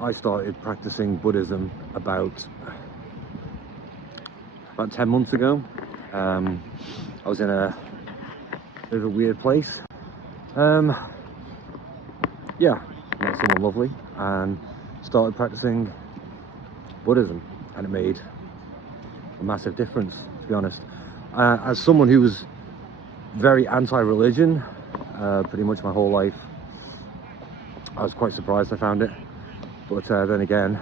I started practicing Buddhism about 10 months ago. I was in a bit of a weird place. Yeah, met someone lovely and started practicing Buddhism, and it made a massive difference, to be honest. As someone who was very anti-religion pretty much my whole life, I was quite surprised I found it. But then again,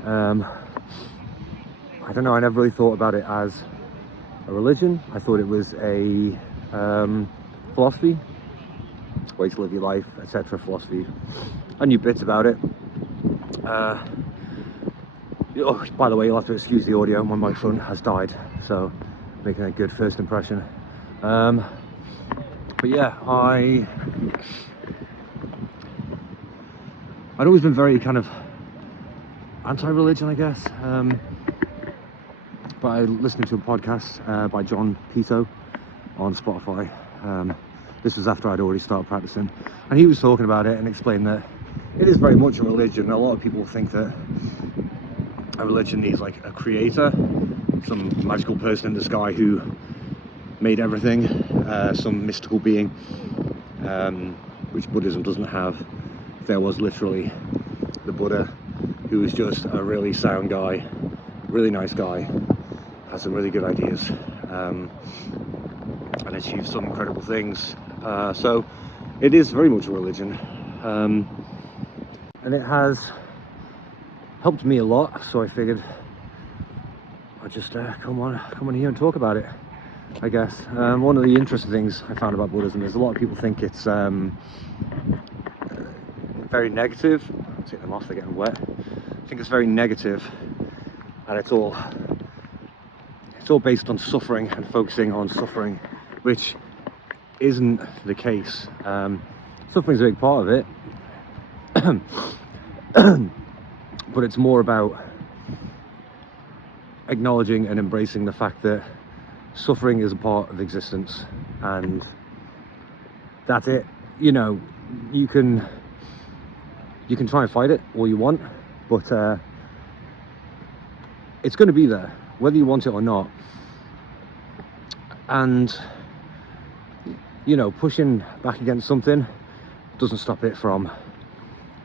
I don't know, I never really thought about it as a religion. I thought it was a philosophy, way to live your life, etc. philosophy. I knew bits about it. Oh, by the way, you'll have to excuse the audio, my microphone has died, so making a good first impression. But yeah, I'd always been very kind of anti-religion, I guess. But I listened to a podcast by John Pito on Spotify. This was after I'd already started practicing, and he was talking about it and explained that it is very much a religion. A lot of people think that a religion needs like a creator, some magical person in the sky who made everything, some mystical being, which Buddhism doesn't have. There was literally the Buddha, who was just a really sound guy, really nice guy, had some really good ideas, and achieved some incredible things. So it is very much a religion, and it has helped me a lot. So I figured I'd just come on here and talk about it, I guess. One of the interesting things I found about Buddhism is a lot of people think it's very negative. I'll take them off, they're getting wet. I think it's very negative, and it's all based on suffering and focusing on suffering, which isn't the case. Suffering's a big part of it, but it's more about acknowledging and embracing the fact that suffering is a part of existence, and that's it. You know, you can try and fight it all you want, but it's going to be there whether you want it or not. And you know, pushing back against something doesn't stop it from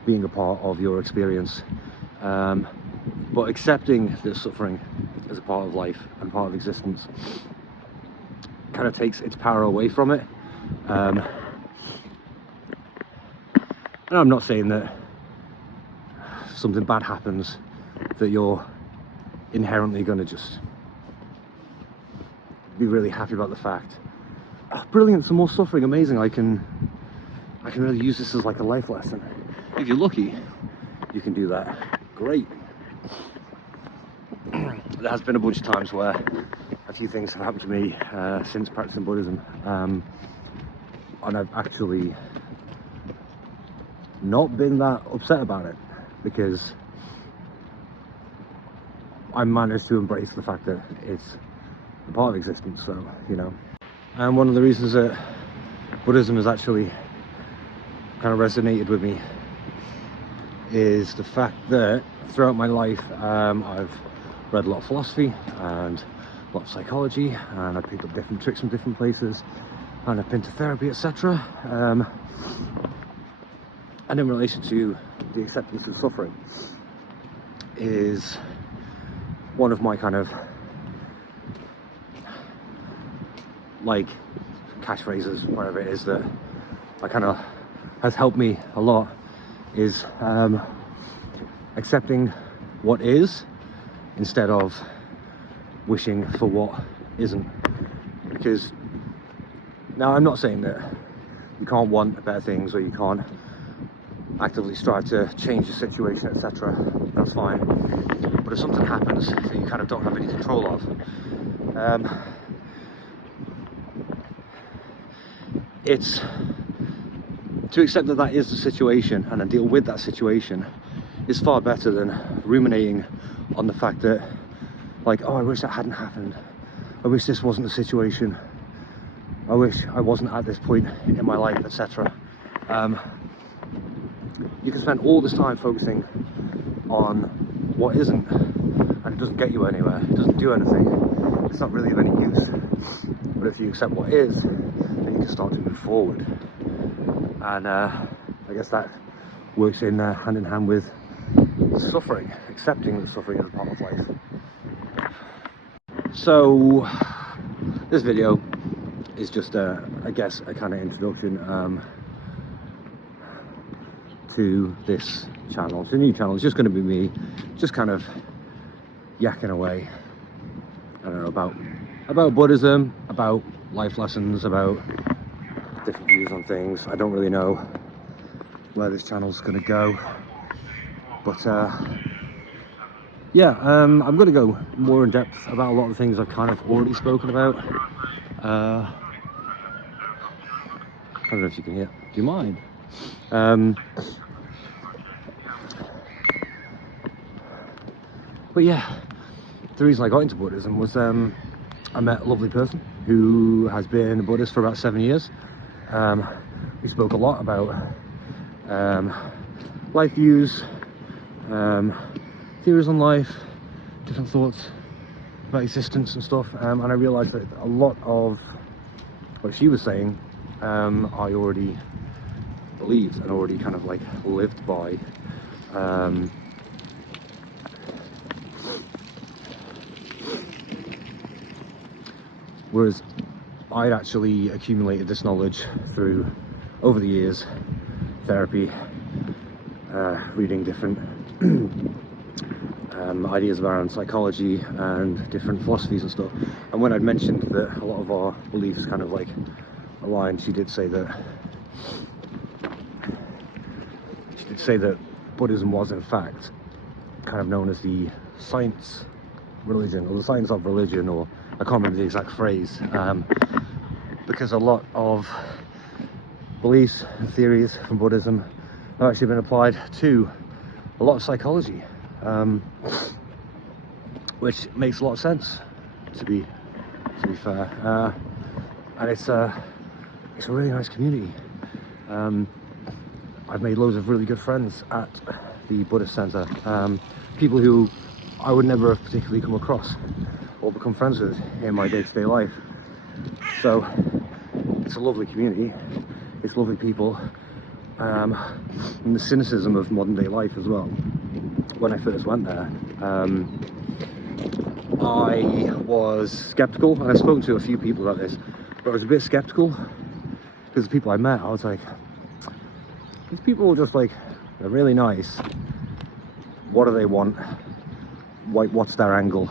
being a part of your experience, but accepting that suffering is a part of life and part of existence kind of takes its power away from it. And I'm not saying that something bad happens that you're inherently going to just be really happy about the fact, oh, brilliant, some more suffering, amazing, I can really use this as like a life lesson. If you're lucky, you can do that. Great. There has been a bunch of times where a few things have happened to me since practicing Buddhism, and I've actually not been that upset about it, because I managed to embrace the fact that it's a part of existence. So, you know, and one of the reasons that Buddhism has actually kind of resonated with me is the fact that throughout my life I've read a lot of philosophy and a lot of psychology, and I've picked up different tricks from different places, and I've been to therapy, etc. And in relation to the acceptance of suffering is one of my kind of like catchphrases, whatever it is, that I kind of has helped me a lot, is accepting what is instead of wishing for what isn't. Because now, I'm not saying that you can't want better things, or you can't actively strive to change the situation, etc. That's fine. But if something happens that you kind of don't have any control of, it's to accept that that is the situation and then deal with that situation is far better than ruminating on the fact that, like, oh, I wish that hadn't happened, I wish this wasn't the situation, I wish I wasn't at this point in my life, etc. you can spend all this time focusing on what isn't, and it doesn't get you anywhere, it doesn't do anything, it's not really of any use. But if you accept what is, then you can start to move forward. And I guess that works in hand in hand with suffering, accepting that suffering is a part of life. So this video is just I guess a kind of introduction to this channel. It's a new channel. It's just going to be me just kind of yakking away, I don't know, about Buddhism, about life lessons, about different views on things. I don't really know where this channel's going to go, but yeah, I'm going to go more in depth about a lot of things I've kind of already spoken about. I don't know if you can hear. Do you mind? But yeah, the reason I got into Buddhism was I met a lovely person who has been a Buddhist for about 7 years. We spoke a lot about life views, theories on life, different thoughts about existence and stuff, and I realised that a lot of what she was saying I already believed and already kind of like lived by. Whereas I'd actually accumulated this knowledge through, over the years, therapy, reading different ideas around psychology and different philosophies and stuff. And when I'd mentioned that a lot of our beliefs kind of like aligned, she did say that Buddhism was in fact kind of known as the science religion, or the science of religion, or I can't remember the exact phrase, because a lot of beliefs and theories from Buddhism have actually been applied to a lot of psychology, which makes a lot of sense, to be fair. And it's a really nice community. I've made loads of really good friends at the Buddhist Center, people who I would never have particularly come across or become friends with in my day-to-day life. So it's a lovely community, it's lovely people, and the cynicism of modern day life as well. When I first went there, I was skeptical, and I've spoken to a few people about this, but I was a bit skeptical because the people I met, I was like, these people are just like, they're really nice. What do they want? What's their angle?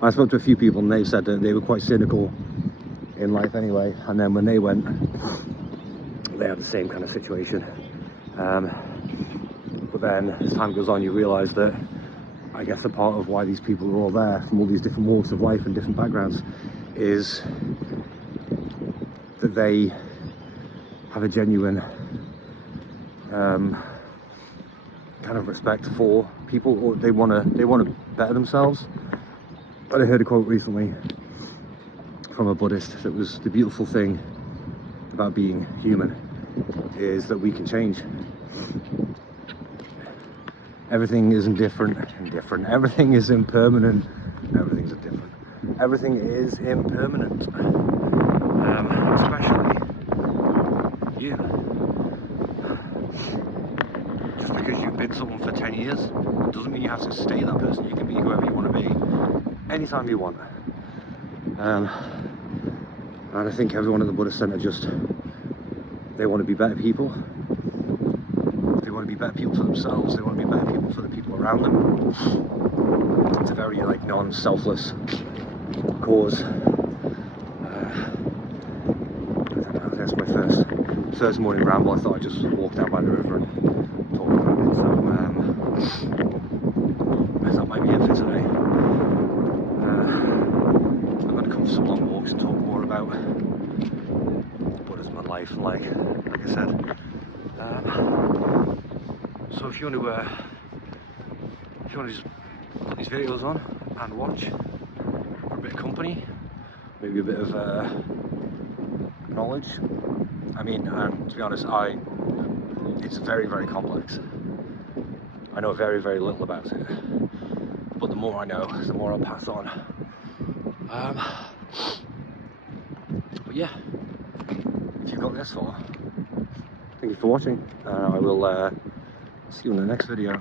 I spoke to a few people and they said that they were quite cynical in life anyway, and then when they went, they had the same kind of situation. But then as time goes on, you realise that I guess a part of why these people are all there from all these different walks of life and different backgrounds is that they have a genuine kind of respect for people, or they want to better themselves. But I heard a quote recently from a Buddhist that was, the beautiful thing about being human is that we can change. Everything is indifferent. Everything is impermanent. Everything's indifferent. Everything is impermanent. Especially you. Just because you've been someone for 10 years doesn't mean you have to stay that person. You can be whoever you want to be anytime you want. And I think everyone at the Buddhist Center they want to be better people. They want to be better people for themselves. They want to be better people for the people around them. It's a very like non-selfless cause. That's my first morning ramble. I thought I'd just walk down by the river and talk about it. So that might be it for today. I'm going to come for some long walks and talk more about Buddhism and life, and like I said. So if you want to just put these videos on and watch for a bit of company, maybe a bit of knowledge, I mean, to be honest, it's very, very complex. I know very, very little about it, but the more I know, the more I'll pass on. But yeah, if you've got this far, thank you for watching. I will see you in the next video.